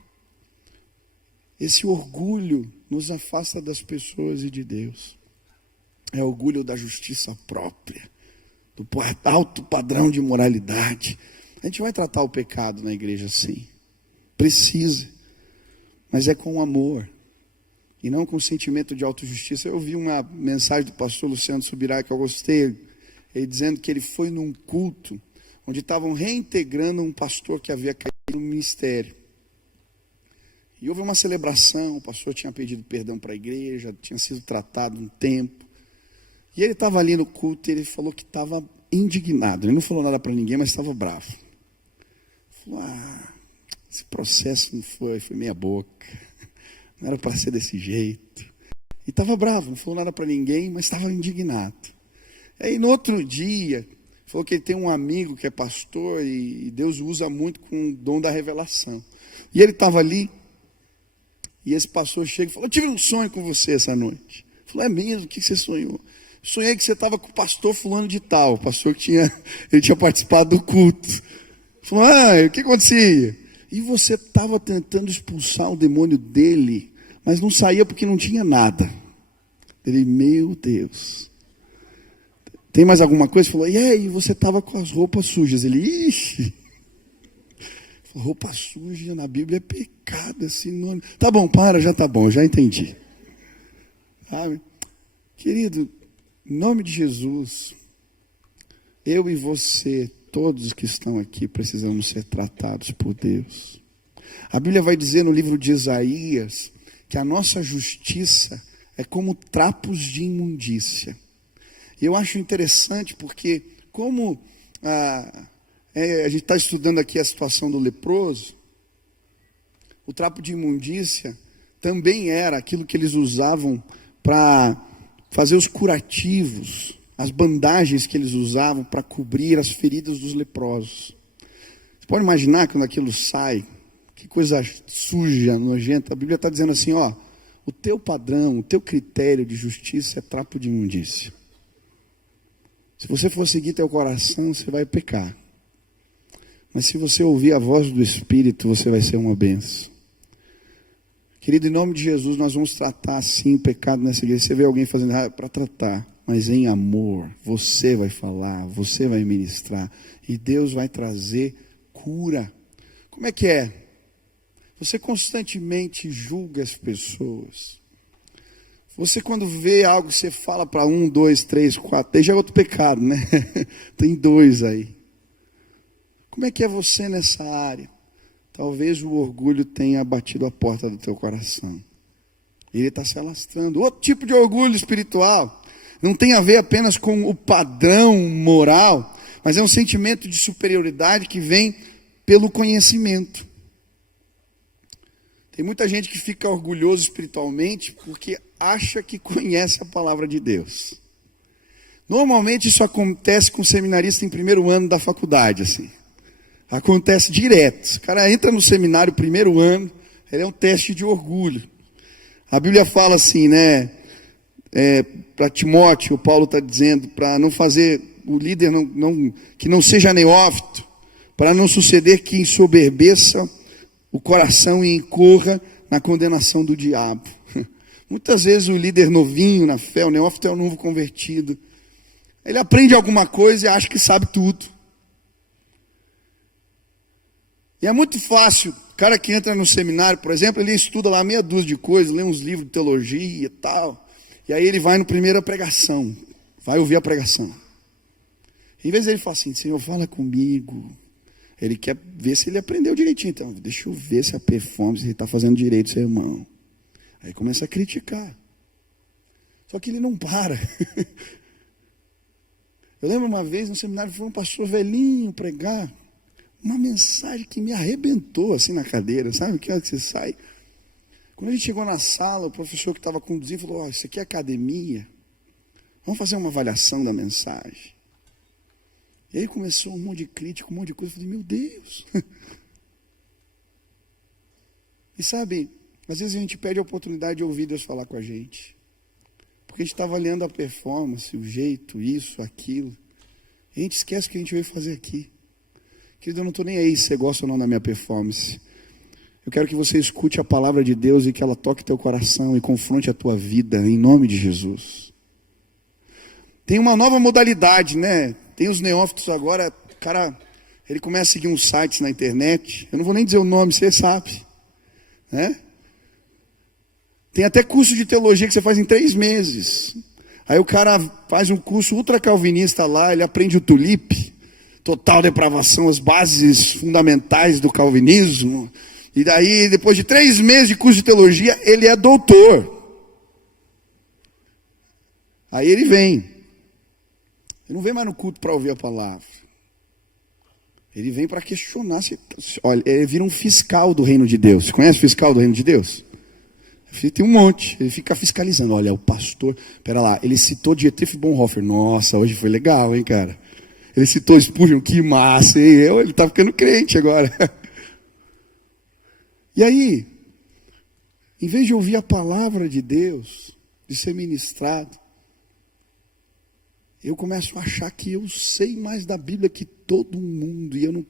Esse orgulho nos afasta das pessoas e de Deus. É orgulho da justiça própria, do alto padrão de moralidade. A gente vai tratar o pecado na igreja sim. Precisa. Mas é com amor. E não com sentimento de autojustiça. Eu ouvi uma mensagem do pastor Luciano Subirá que eu gostei. Ele dizendo que ele foi num culto onde estavam reintegrando um pastor que havia caído no ministério. E houve uma celebração, o pastor tinha pedido perdão para a igreja, tinha sido tratado um tempo. E ele estava ali no culto e ele falou que estava indignado. Ele não falou nada para ninguém, mas estava bravo. Falou, esse processo não foi meia boca. Não era para ser desse jeito. E estava bravo, não falou nada para ninguém, mas estava indignado. Aí no outro dia, falou que ele tem um amigo que é pastor e Deus usa muito com o dom da revelação. E ele estava ali, e esse pastor chega e falou, eu tive um sonho com você essa noite. Falou, é mesmo? O que você sonhou? Sonhei que você estava com o pastor fulano de tal. O pastor que ele tinha participado do culto. Falou, o que acontecia? E você estava tentando expulsar o demônio dele, mas não saía porque não tinha nada. Ele, meu Deus. Tem mais alguma coisa? Falou, e aí, você estava com as roupas sujas. Ele, ixi. Falou, roupa suja na Bíblia é pecado, é sinônimo. Tá bom, já tá bom, já entendi. Sabe? Querido, em nome de Jesus, eu e você, todos que estão aqui, precisamos ser tratados por Deus. A Bíblia vai dizer no livro de Isaías que a nossa justiça é como trapos de imundícia. E eu acho interessante porque, como a gente está estudando aqui a situação do leproso, o trapo de imundícia também era aquilo que eles usavam para fazer os curativos, as bandagens que eles usavam para cobrir as feridas dos leprosos. Você pode imaginar quando aquilo sai, que coisa suja, nojenta. A Bíblia está dizendo assim, o teu padrão, o teu critério de justiça é trapo de imundícia. Se você for seguir teu coração, você vai pecar. Mas se você ouvir a voz do Espírito, você vai ser uma bênção. Querido, em nome de Jesus, nós vamos tratar assim o pecado nessa igreja. Você vê alguém fazendo errado, para tratar, mas em amor. Você vai falar, você vai ministrar. E Deus vai trazer cura. Como é que é? Você constantemente julga as pessoas. Você quando vê algo, você fala para 1, 2, 3, 4. Daí já é outro pecado, né? Tem 2 aí. Como é que é você nessa área? Talvez o orgulho tenha batido a porta do teu coração. Ele está se alastrando. Outro tipo de orgulho espiritual. Não tem a ver apenas com o padrão moral, mas é um sentimento de superioridade que vem pelo conhecimento. Tem muita gente que fica orgulhoso espiritualmente porque acha que conhece a palavra de Deus. Normalmente isso acontece com seminarista em primeiro ano da faculdade, assim. Acontece direto. O cara entra no seminário primeiro ano, ele é um teste de orgulho. A Bíblia fala assim, né? Para Timóteo, Paulo está dizendo, para não fazer o líder que não seja neófito, para não suceder que ensoberbeça o coração e incorra na condenação do diabo. Muitas vezes o líder novinho na fé, o neófito é o novo convertido. Ele aprende alguma coisa e acha que sabe tudo. E é muito fácil, o cara que entra no seminário, por exemplo, ele estuda lá meia dúzia de coisas, lê uns livros de teologia e tal. E aí ele vai no primeira pregação, vai ouvir a pregação. Em vez de ele falar assim, Senhor, fala comigo. Ele quer ver se ele aprendeu direitinho. Então, deixa eu ver se a performance ele está fazendo direito, seu irmão. Aí começa a criticar. Só que ele não para. Eu lembro uma vez no seminário, foi um pastor velhinho pregar. Uma mensagem que me arrebentou assim na cadeira. Sabe que hora que você sai? Quando a gente chegou na sala, o professor que estava conduzindo falou, isso aqui é academia. Vamos fazer uma avaliação da mensagem. E aí começou um monte de crítica, um monte de coisa. Eu falei, meu Deus. E sabe, às vezes a gente perde a oportunidade de ouvir Deus falar com a gente. porque a gente está avaliando a performance, o jeito, isso, aquilo. E a gente esquece o que a gente veio fazer aqui. Querido, eu não estou nem aí se você gosta ou não da minha performance. Eu quero que você escute a palavra de Deus e que ela toque teu coração e confronte a tua vida, em nome de Jesus. Tem uma nova modalidade, né? Tem os neófitos agora, o cara, ele começa a seguir uns sites na internet. Eu não vou nem dizer o nome, você sabe, né? Tem até curso de teologia que você faz em 3 meses. Aí o cara faz um curso ultra calvinista lá, ele aprende o tulipe, total depravação, as bases fundamentais do calvinismo. E daí, depois de 3 meses de curso de teologia, ele é doutor. Aí ele vem. Ele não vem mais no culto para ouvir a palavra. Ele vem para questionar. Olha, ele vira um fiscal do reino de Deus. Você conhece o fiscal do reino de Deus? Tem um monte. Ele fica fiscalizando. Olha, o pastor... Pera lá, ele citou Dietrich Bonhoeffer. Nossa, hoje foi legal, hein, cara? Ele citou Spurgeon, que massa, hein? Ele tá ficando crente agora. E aí, em vez de ouvir a palavra de Deus, de ser ministrado, eu começo a achar que eu sei mais da Bíblia que todo mundo. E eu não...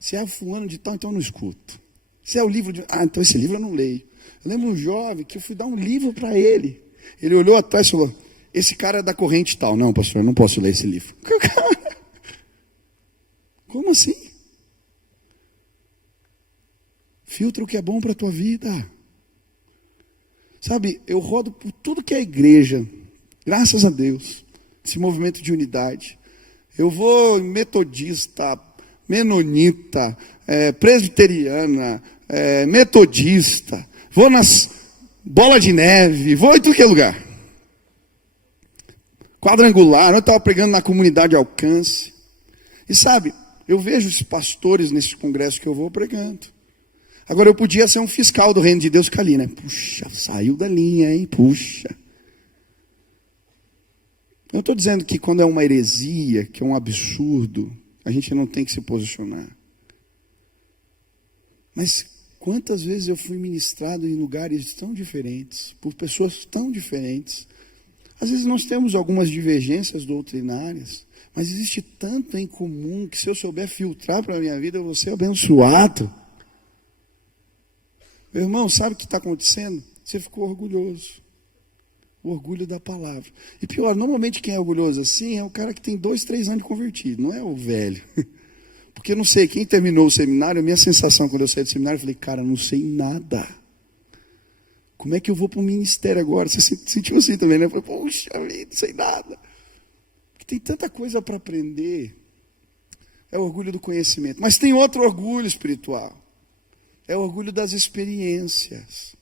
Se é fulano de tal, então eu não escuto. Se é o livro de... então esse livro eu não leio. Eu lembro um jovem que eu fui dar um livro para ele. Ele olhou atrás e falou, esse cara é da corrente tal. Não, pastor, eu não posso ler esse livro. Como assim? Filtra o que é bom para a tua vida. Sabe, eu rodo por tudo que é igreja. Graças a Deus. Esse movimento de unidade. Eu vou metodista, menonita, presbiteriana, metodista. Vou nas bola de neve, vou em tudo que é lugar. Quadrangular, eu estava pregando na comunidade Alcance. E sabe, eu vejo os pastores nesses congressos que eu vou pregando. Agora eu podia ser um fiscal do reino de Deus, ficar ali, né? Puxa, saiu da linha, hein? Puxa. Eu não estou dizendo que quando é uma heresia, que é um absurdo, a gente não tem que se posicionar. Mas quantas vezes eu fui ministrado em lugares tão diferentes, por pessoas tão diferentes. Às vezes nós temos algumas divergências doutrinárias, mas existe tanto em comum que se eu souber filtrar para a minha vida, eu vou ser abençoado. Meu irmão, sabe o que está acontecendo? Você ficou orgulhoso. O orgulho da palavra. E pior, normalmente quem é orgulhoso assim é o cara que tem 2, 3 anos de convertido, não é o velho. Porque eu não sei, quem terminou o seminário, a minha sensação quando eu saí do seminário, eu falei, cara, não sei nada. Como é que eu vou para o ministério agora? Você sentiu assim também, né? Eu falei, poxa, não sei nada. Porque tem tanta coisa para aprender. É o orgulho do conhecimento. Mas tem outro orgulho espiritual. É o orgulho das experiências.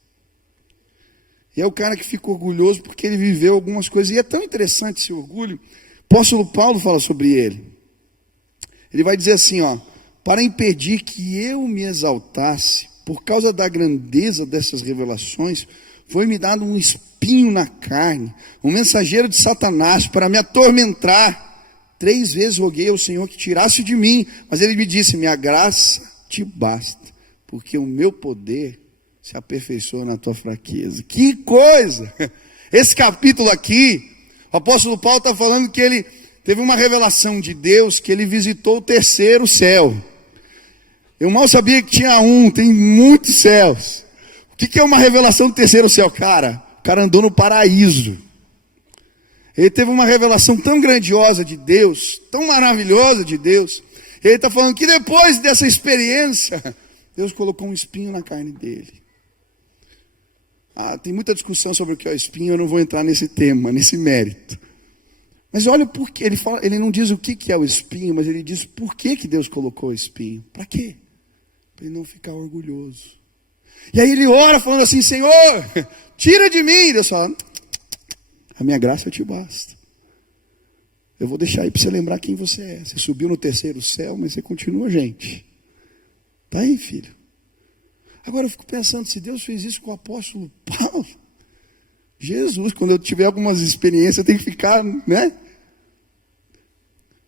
E é o cara que fica orgulhoso porque ele viveu algumas coisas. E é tão interessante esse orgulho. O apóstolo Paulo fala sobre ele. Ele vai dizer assim, ó, para impedir que eu me exaltasse, por causa da grandeza dessas revelações, foi-me dado um espinho na carne, um mensageiro de Satanás para me atormentar. 3 vezes roguei ao Senhor que tirasse de mim, mas ele me disse, minha graça te basta, porque o meu poder se aperfeiçoa na tua fraqueza. Que coisa! Esse capítulo aqui, o apóstolo Paulo está falando que ele teve uma revelação de Deus, que ele visitou o 3º céu. Eu mal sabia que tinha tem muitos céus. O que é uma revelação do 3º céu? Cara, o cara andou no paraíso. Ele teve uma revelação tão grandiosa de Deus, tão maravilhosa de Deus. Ele está falando que depois dessa experiência, Deus colocou um espinho na carne dele. Tem muita discussão sobre o que é o espinho, eu não vou entrar nesse tema, nesse mérito. Mas olha por que ele não diz o que é o espinho, mas ele diz por que Deus colocou o espinho. Para quê? Para ele não ficar orgulhoso. E aí ele ora falando assim, Senhor, tira de mim. Deus fala, a minha graça te basta. Eu vou deixar aí para você lembrar quem você é. Você subiu no 3º céu, mas você continua gente. Tá aí, filho. Agora eu fico pensando, se Deus fez isso com o apóstolo Paulo, Jesus, quando eu tiver algumas experiências, eu tenho que ficar, né?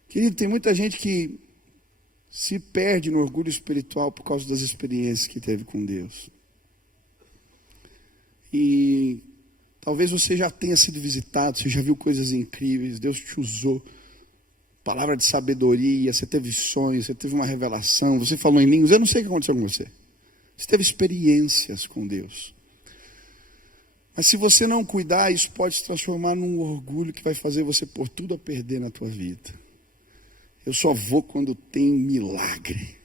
Querido, tem muita gente que se perde no orgulho espiritual por causa das experiências que teve com Deus. E Talvez você já tenha sido visitado, você já viu coisas incríveis, Deus te usou. Palavra de sabedoria, você teve sonhos, você teve uma revelação, você falou em línguas, eu não sei o que aconteceu com você. Você teve experiências com Deus. Mas se você não cuidar, isso pode se transformar num orgulho que vai fazer você pôr tudo a perder na tua vida. Eu só vou quando tem milagre.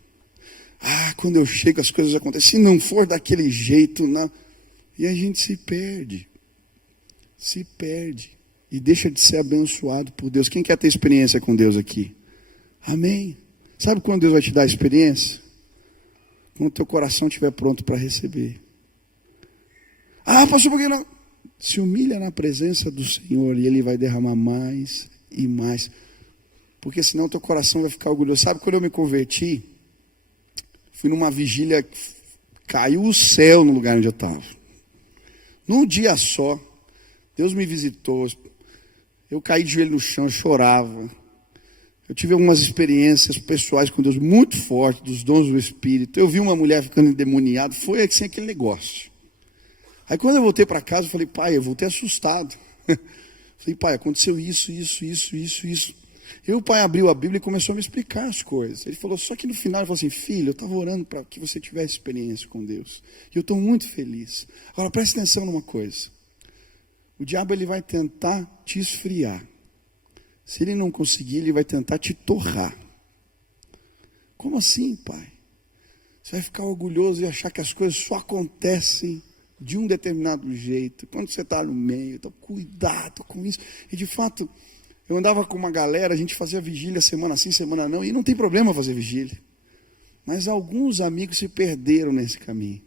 Quando eu chego as coisas acontecem. Se não for daquele jeito, não. E a gente se perde. Se perde. E deixa de ser abençoado por Deus. Quem quer ter experiência com Deus aqui? Amém. Sabe quando Deus vai te dar a experiência? Quando o teu coração estiver pronto para receber. Pastor, por que não? Se humilha na presença do Senhor e Ele vai derramar mais e mais. Porque senão o teu coração vai ficar orgulhoso. Sabe quando eu me converti? Fui numa vigília, caiu o céu no lugar onde eu estava. Num dia só, Deus me visitou. Eu caí de joelho no chão, eu chorava. Eu tive algumas experiências pessoais com Deus muito fortes, dos dons do Espírito. Eu vi uma mulher ficando endemoniada, foi assim aquele negócio. Aí quando eu voltei para casa, eu falei, pai, eu voltei assustado. Falei, pai, aconteceu isso. E o pai abriu a Bíblia e começou a me explicar as coisas. Ele falou, só que no final, ele falou assim, filho, eu estava orando para que você tivesse experiência com Deus. E eu estou muito feliz. Agora, preste atenção numa coisa. O diabo, ele vai tentar te esfriar. Se ele não conseguir, ele vai tentar te torrar. Como assim, pai? Você vai ficar orgulhoso e achar que as coisas só acontecem de um determinado jeito. Quando você está no meio, então cuidado com isso. E de fato, eu andava com uma galera, a gente fazia vigília semana sim, semana não, e não tem problema fazer vigília. Mas alguns amigos se perderam nesse caminho.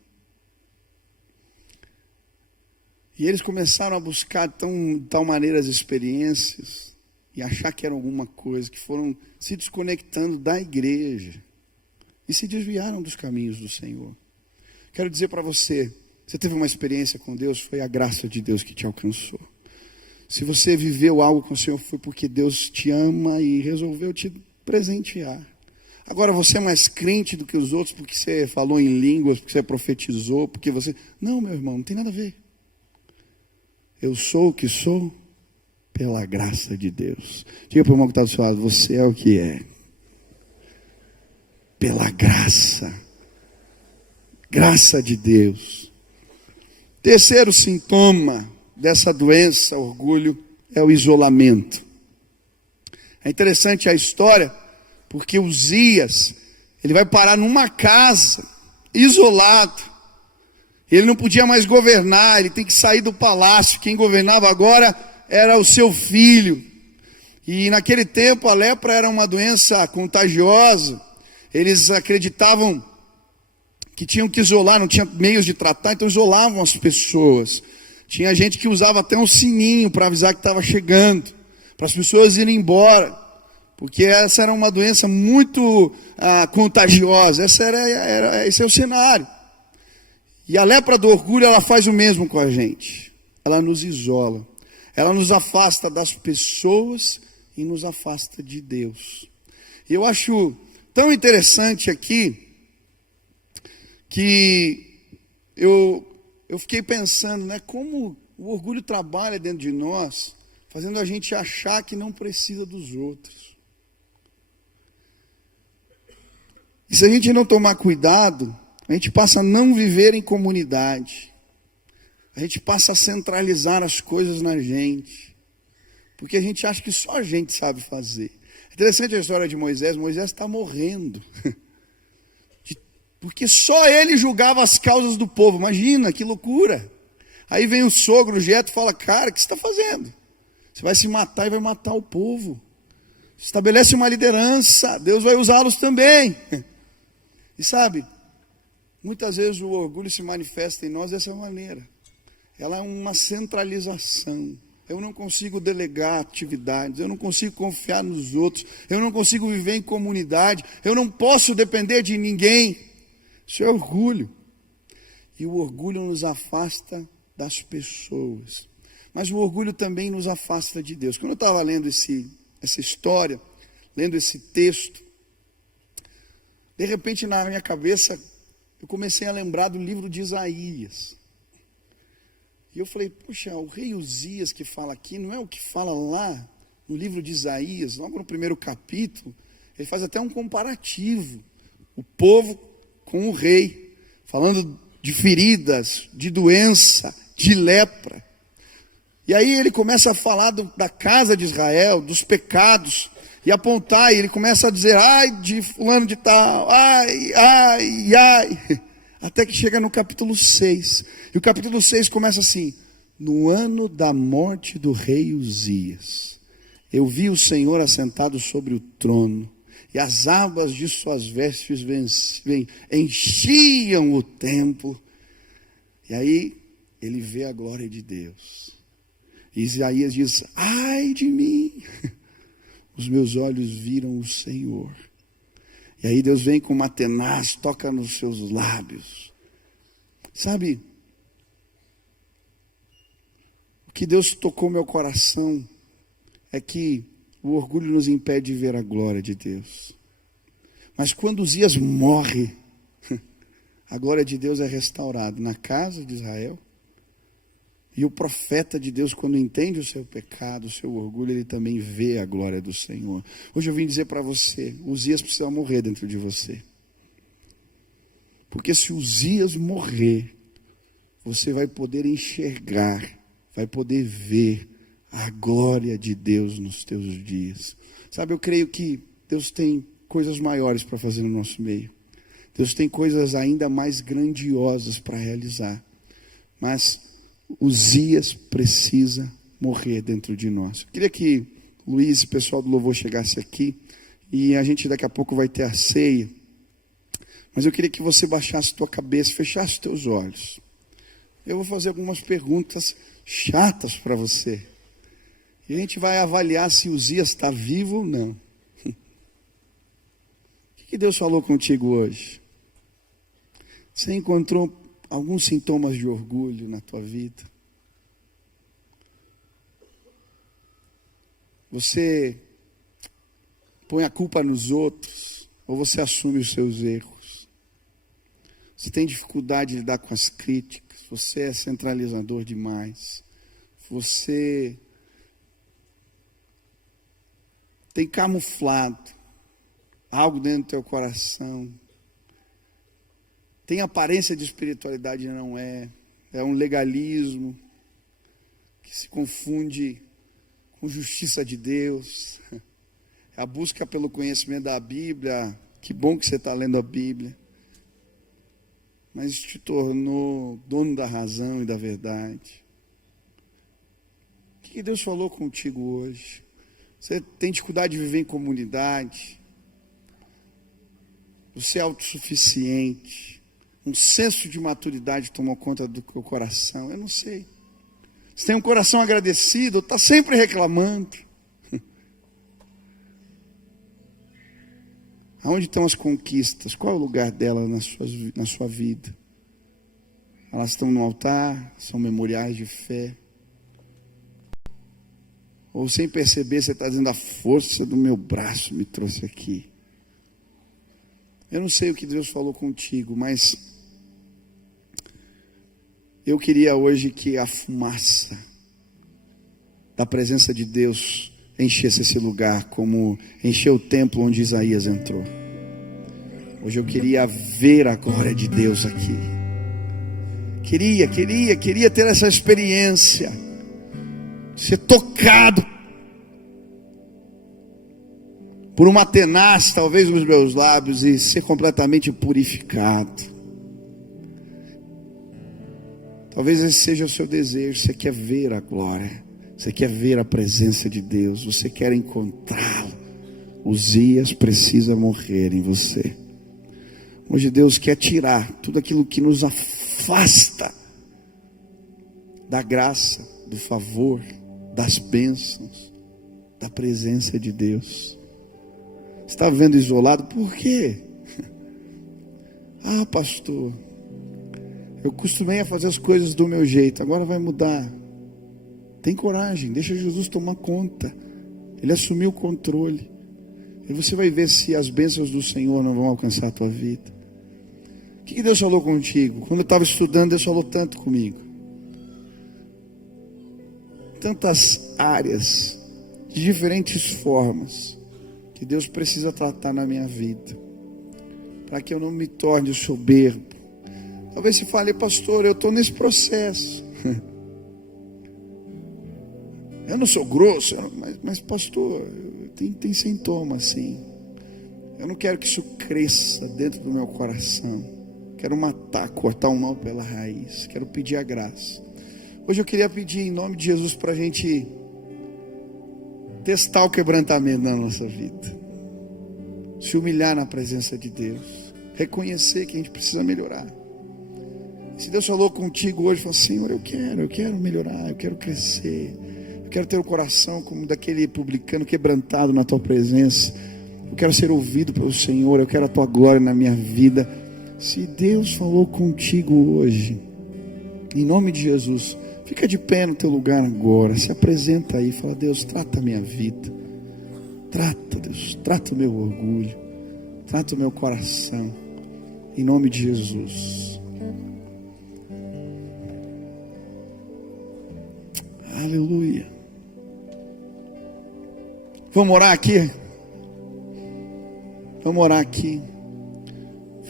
E eles começaram a buscar de tal maneira as experiências e achar que era alguma coisa, que foram se desconectando da igreja e se desviaram dos caminhos do Senhor. Quero dizer para você, você teve uma experiência com Deus, foi a graça de Deus que te alcançou. Se você viveu algo com o Senhor, foi porque Deus te ama e resolveu te presentear. Agora você é mais crente do que os outros porque você falou em línguas, porque você profetizou, porque você... Não, meu irmão, não tem nada a ver. Eu sou o que sou pela graça de Deus. Diga para o irmão que está do seu lado, você é o que é. Pela graça. Graça de Deus. Terceiro sintoma dessa doença, orgulho, é o isolamento. É interessante a história, porque Uzias, ele vai parar numa casa, isolado. Ele não podia mais governar, ele tem que sair do palácio. Quem governava agora era o seu filho. E naquele tempo a lepra era uma doença contagiosa. Eles acreditavam que tinham que isolar, não tinha meios de tratar, então isolavam as pessoas. Tinha gente que usava até um sininho para avisar que estava chegando, para as pessoas irem embora, porque essa era uma doença muito contagiosa. Esse é o cenário. E a lepra do orgulho, ela faz o mesmo com a gente. Ela nos isola. Ela nos afasta das pessoas e nos afasta de Deus. E eu acho tão interessante aqui, que eu fiquei pensando, né, como o orgulho trabalha dentro de nós, fazendo a gente achar que não precisa dos outros. E se a gente não tomar cuidado, a gente passa a não viver em comunidade. A gente passa a centralizar as coisas na gente. Porque a gente acha que só a gente sabe fazer. É interessante a história de Moisés. Moisés está morrendo. Porque só ele julgava as causas do povo. Imagina, que loucura. Aí vem o sogro, o Jetro, e fala, cara, o que você está fazendo? Você vai se matar e vai matar o povo. Estabelece uma liderança. Deus vai usá-los também. E sabe, muitas vezes o orgulho se manifesta em nós dessa maneira. Ela é uma centralização. Eu não consigo delegar atividades, eu não consigo confiar nos outros, eu não consigo viver em comunidade, eu não posso depender de ninguém. Isso é orgulho. E o orgulho nos afasta das pessoas. Mas o orgulho também nos afasta de Deus. Quando eu estava lendo essa história, lendo esse texto, de repente na minha cabeça eu comecei a lembrar do livro de Isaías. E eu falei, puxa, o rei Uzias que fala aqui, não é o que fala lá no livro de Isaías, logo no primeiro capítulo, ele faz até um comparativo, o povo com o rei, falando de feridas, de doença, de lepra. E aí ele começa a falar da casa de Israel, dos pecados, e apontar, e ele começa a dizer, ai de fulano de tal, ai, ai, ai, até que chega no capítulo 6, e o capítulo 6 começa assim, no ano da morte do rei Uzias, eu vi o Senhor assentado sobre o trono, e as abas de suas vestes enchiam o templo, e aí ele vê a glória de Deus, e Isaías diz, ai de mim, os meus olhos viram o Senhor. E aí Deus vem com uma tenaz, toca nos seus lábios. Sabe, o que Deus tocou meu coração é que o orgulho nos impede de ver a glória de Deus. Mas quando Uzias morre, a glória de Deus é restaurada na casa de Israel. E o profeta de Deus, quando entende o seu pecado, o seu orgulho, ele também vê a glória do Senhor. Hoje eu vim dizer para você, Uzias precisa morrer dentro de você. Porque se Uzias morrer, você vai poder enxergar, vai poder ver a glória de Deus nos teus dias. Sabe, eu creio que Deus tem coisas maiores para fazer no nosso meio. Deus tem coisas ainda mais grandiosas para realizar. Mas Uzias precisa morrer dentro de nós. Eu queria que Luiz e o pessoal do louvor chegasse aqui, e a gente daqui a pouco vai ter a ceia, mas eu queria que você baixasse tua cabeça, fechasse teus olhos. Eu vou fazer algumas perguntas chatas para você, e a gente vai avaliar se Uzias está vivo ou não. O que Deus falou contigo hoje? Você encontrou alguns sintomas de orgulho na tua vida? Você põe a culpa nos outros, ou você assume os seus erros? Você tem dificuldade de lidar com as críticas? Você é centralizador demais? Você tem camuflado algo dentro do teu coração? Tem aparência de espiritualidade e não é. É um legalismo que se confunde com justiça de Deus. É a busca pelo conhecimento da Bíblia. Que bom que você está lendo a Bíblia. Mas isso te tornou dono da razão e da verdade. O que Deus falou contigo hoje? Você tem dificuldade de viver em comunidade? Você é autossuficiente? Um senso de maturidade tomou conta do teu coração? Eu não sei. Você tem um coração agradecido ou está sempre reclamando? Aonde estão as conquistas? Qual é o lugar delas na sua vida? Elas estão no altar? São memoriais de fé? Ou sem perceber você está dizendo, a força do meu braço me trouxe aqui? Eu não sei o que Deus falou contigo, mas eu queria hoje que a fumaça da presença de Deus enchesse esse lugar, como encheu o templo onde Isaías entrou. Hoje eu queria ver a glória de Deus aqui. Queria ter essa experiência, ser tocado por uma tenaz, talvez nos meus lábios, e ser completamente purificado. Talvez esse seja o seu desejo. Você quer ver a glória, você quer ver a presença de Deus, você quer encontrá-lo. Uzias precisa morrer em você. Hoje Deus quer tirar tudo aquilo que nos afasta da graça, do favor, das bênçãos, da presença de Deus. Você está vivendo isolado? Por quê? Ah, pastor, eu costumei a fazer as coisas do meu jeito, agora vai mudar. Tem coragem, deixa Jesus tomar conta. Ele assumiu o controle. E você vai ver se as bênçãos do Senhor não vão alcançar a tua vida. O que Deus falou contigo? Quando eu estava estudando, Deus falou tanto comigo. tantas áreas, de diferentes formas, que Deus precisa tratar na minha vida, para que eu não me torne soberbo. Talvez você fale: pastor, eu estou nesse processo. Eu não sou grosso, mas pastor, tem sintomas, sim. Eu não quero que isso cresça dentro do meu coração. Quero matar, cortar o mal pela raiz. Quero pedir a graça. Hoje eu queria pedir em nome de Jesus para a gente testar o quebrantamento na nossa vida. Se humilhar na presença de Deus. Reconhecer que a gente precisa melhorar. Se Deus falou contigo hoje, falou: Senhor, eu quero melhorar, eu quero crescer. Eu quero ter o coração como daquele publicano quebrantado na tua presença. Eu quero ser ouvido pelo Senhor, eu quero a tua glória na minha vida. Se Deus falou contigo hoje, em nome de Jesus, fica de pé no teu lugar agora, se apresenta aí, fala: Deus, trata a minha vida, trata, Deus, trata o meu orgulho, trata o meu coração, em nome de Jesus. Aleluia. Vamos orar aqui? Vamos orar aqui.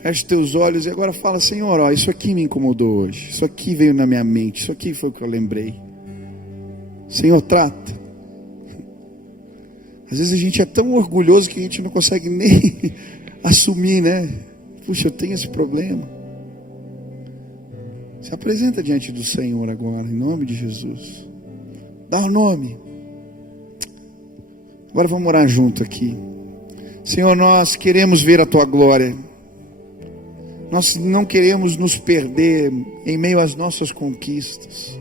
Feche teus olhos e agora fala: Senhor, ó, isso aqui me incomodou hoje. Isso aqui veio na minha mente. Isso aqui foi o que eu lembrei. Senhor, trata. Às vezes a gente é tão orgulhoso que a gente não consegue nem assumir, né? Puxa, eu tenho esse problema. Se apresenta diante do Senhor agora, em nome de Jesus. Dá o nome. Agora vamos orar junto aqui. Senhor, nós queremos ver a tua glória. Nós não queremos nos perder em meio às nossas conquistas.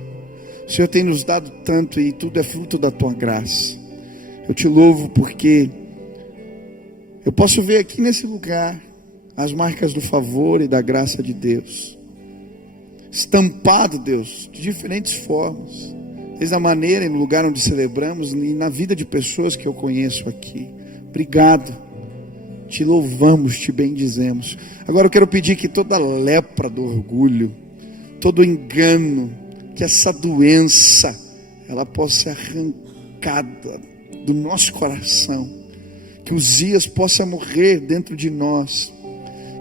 O Senhor tem nos dado tanto e tudo é fruto da tua graça. Eu te louvo porque eu posso ver aqui nesse lugar as marcas do favor e da graça de Deus. Estampado, Deus, de diferentes formas. Desde a maneira e no lugar onde celebramos e na vida de pessoas que eu conheço aqui. Obrigado. Te louvamos, te bendizemos. Agora eu quero pedir que toda lepra do orgulho, todo engano, que essa doença, ela possa ser arrancada do nosso coração. Que os dias possam morrer dentro de nós.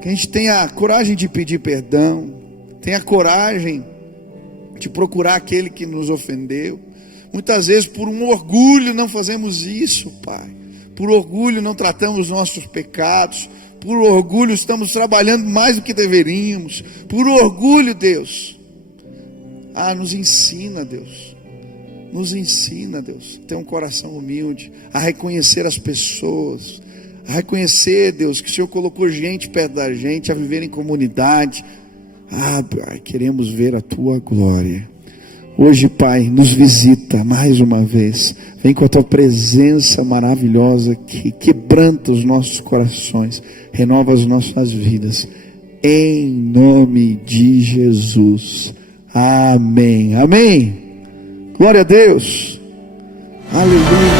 Que a gente tenha a coragem de pedir perdão. Tenha coragem de procurar aquele que nos ofendeu. Muitas vezes por um orgulho não fazemos isso, Pai. Por orgulho não tratamos nossos pecados. Por orgulho estamos trabalhando mais do que deveríamos. Por orgulho, Deus. Nos ensina, Deus. Nos ensina, Deus, a ter um coração humilde, a reconhecer as pessoas, a reconhecer, Deus, que o Senhor colocou gente perto da gente, a viver em comunidade. Pai, queremos ver a tua glória. Hoje, Pai, nos visita mais uma vez. Vem com a tua presença maravilhosa que quebranta os nossos corações, renova as nossas vidas. Em nome de Jesus. Amém. Amém. Glória a Deus. Aleluia.